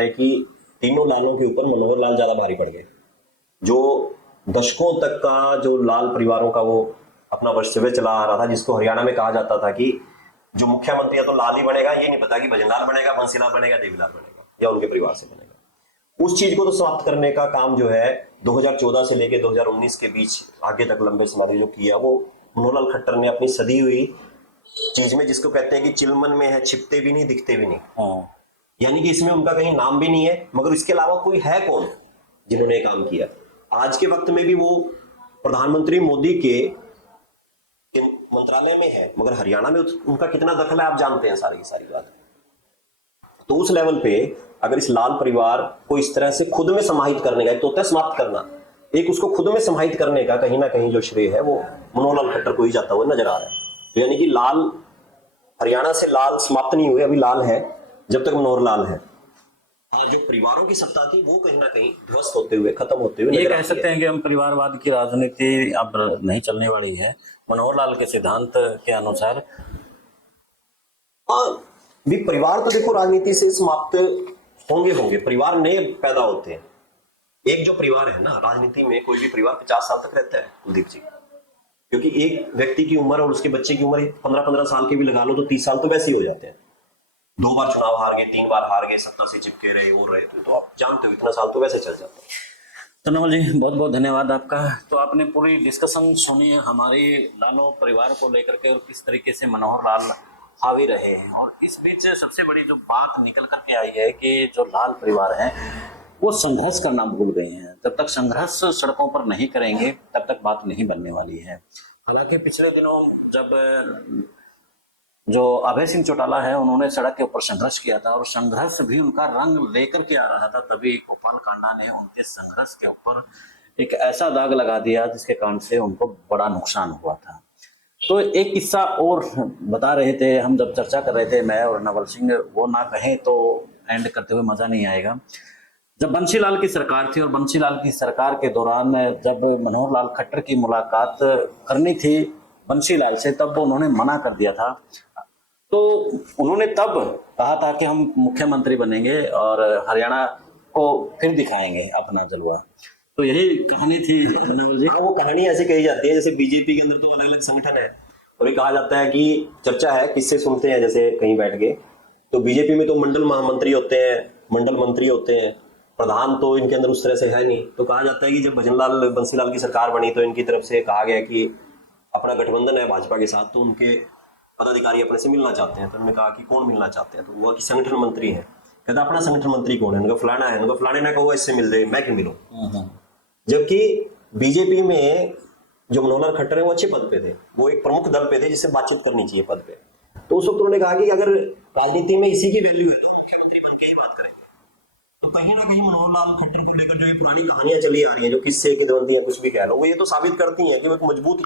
है कि तीनों लालों के ऊपर मनोहर लाल ज्यादा भारी पड़ गए। जो दशकों तक का जो लाल परिवारों का वो अपना वर्चस्व चला आ रहा था, जिसको हरियाणा में कहा जाता था कि जो मुख्यमंत्री है तो लाल ही बनेगा, ये नहीं पता कि भजनलाल बनेगा, बंसीलाल बनेगा, देवीलाल बनेगा या उनके परिवार से बनेगा। उस चीज को तो समाप्त करने का काम जो है 2014 से लेकर 2019 के बीच आगे तक लंबे समय जो किया, वो मनोहर लाल खट्टर ने अपनी सदी हुई चीज में, जिसको कहते हैं कि चिलमन में है, छिपते भी नहीं दिखते भी नहीं। यानी कि इसमें उनका कहीं नाम भी नहीं है, मगर इसके अलावा कोई है कौन जिन्होंने काम किया। आज के वक्त में भी वो प्रधानमंत्री मोदी के मंत्रालय में है, मगर हरियाणा में उनका कितना दखल है आप जानते हैं सारी की सारी बात। तो उस लेवल पे अगर इस लाल परिवार को इस तरह से खुद में समाहित करने का, एक तो होता है समाप्त करना, एक उसको खुद में समाहित करने का कहीं ना कहीं जो श्रेय है वो मनोहर लाल खट्टर को ही जाता हुआ नजर आ रहा है। तो यानी कि लाल, हरियाणा से लाल समाप्त नहीं हुए, अभी लाल है जब तक मनोहर लाल है। हाँ, जो परिवारों की सत्ता थी वो कहीं ना कहीं ध्वस्त होते हुए, खत्म होते हुए ये कह सकते हैं कि हम परिवारवाद की राजनीति अब नहीं चलने वाली है मनोहर लाल के सिद्धांत के अनुसार। हाँ, भी परिवार तो देखो राजनीति से समाप्त होंगे, परिवार नए पैदा होते हैं। एक जो परिवार है ना, राजनीति में कोई भी परिवार 50 साल तक रहता है कुलदीप जी, क्योंकि एक व्यक्ति की उम्र और उसके बच्चे की उम्र 15-15 साल के भी लगा लो तो 30 साल तो वैसे ही हो जाते हैं। 2 बार चुनाव हार गए, 3 बार हार गए, सत्ता से चिपके रहे और रहे, तो आप जानते हो इतना साल तो वैसे चल जाता है। तो नवल जी, बहुत बहुत धन्यवाद आपका। तो आपने पूरी डिस्कशन सुनी हमारे लालो परिवार को लेकर के और किस तरीके से मनोहर लाल हावी रहे हैं। और इस बीच सबसे बड़ी जो बात निकल करके आई है कि जो लाल परिवार है वो संघर्ष करना भूल गए हैं। जब तक संघर्ष सड़कों पर नहीं करेंगे तब तक बात नहीं बनने वाली है। हालांकि पिछले दिनों जब जो अभय सिंह चौटाला है उन्होंने सड़क के ऊपर संघर्ष किया था और संघर्ष भी उनका रंग लेकर के आ रहा था, तभी गोपाल कांडा ने उनके संघर्ष के ऊपर एक ऐसा दाग लगा दिया जिसके कारण से उनको बड़ा नुकसान हुआ था। तो एक किस्सा और बता रहे थे हम, जब चर्चा कर रहे थे मैं और नवल सिंह, वो ना कहें तो एंड करते हुए मजा नहीं आएगा। जब बंसीलाल की सरकार थी और बंसीलाल की सरकार के दौरान जब मनोहर लाल खट्टर की मुलाकात करनी थी बंसीलाल से, तब उन्होंने मना कर दिया था। तो उन्होंने तब कहा था कि हम मुख्यमंत्री बनेंगे और हरियाणा को फिर दिखाएंगे अपना जलवा। तो यही कहानी थी नवल जी। वो कहानी ऐसी कही जाती है जैसे बीजेपी के अंदर तो अलग अलग संगठन है और ये कहा जाता है कि चर्चा है, किससे सुनते हैं जैसे कहीं बैठ के, तो बीजेपी में तो मंडल महामंत्री होते हैं, मंडल मंत्री होते हैं, प्रधान तो इनके अंदर उस तरह से है नहीं। तो कहा जाता है कि जब भजनलाल बंसीलाल की सरकार बनी तो इनकी तरफ से कहा गया कि अपना गठबंधन है भाजपा के साथ, तो उनके पदाधिकारी अपने से मिलना चाहते हैं। तो उन्होंने कहा कि कौन मिलना चाहते हैं, तो वो कि संगठन मंत्री है। कहता अपना संगठन मंत्री कौन है, उनका फलाना है, उनका फलाने ने कहा इससे मिल दे, मैं क्यों मिलूं। जबकि बीजेपी में जो मनोहर लाल खट्टर है वो अच्छे पद पे थे, वो एक प्रमुख दल पे थे जिससे बातचीत करनी चाहिए पद पे। तो उस वक्त उन्होंने कहा कि अगर राजनीति में इसी की वैल्यू है तो मुख्यमंत्री बन के ही बात करेंगे। तो कहीं ना कहीं मनोहर लाल खट्टर को लेकर जो ये पुरानी कहानियां चली आ रही है, जो किससे किदवंती है कुछ भी कह लो, वो ये तो साबित करती है कि वो एक मजबूत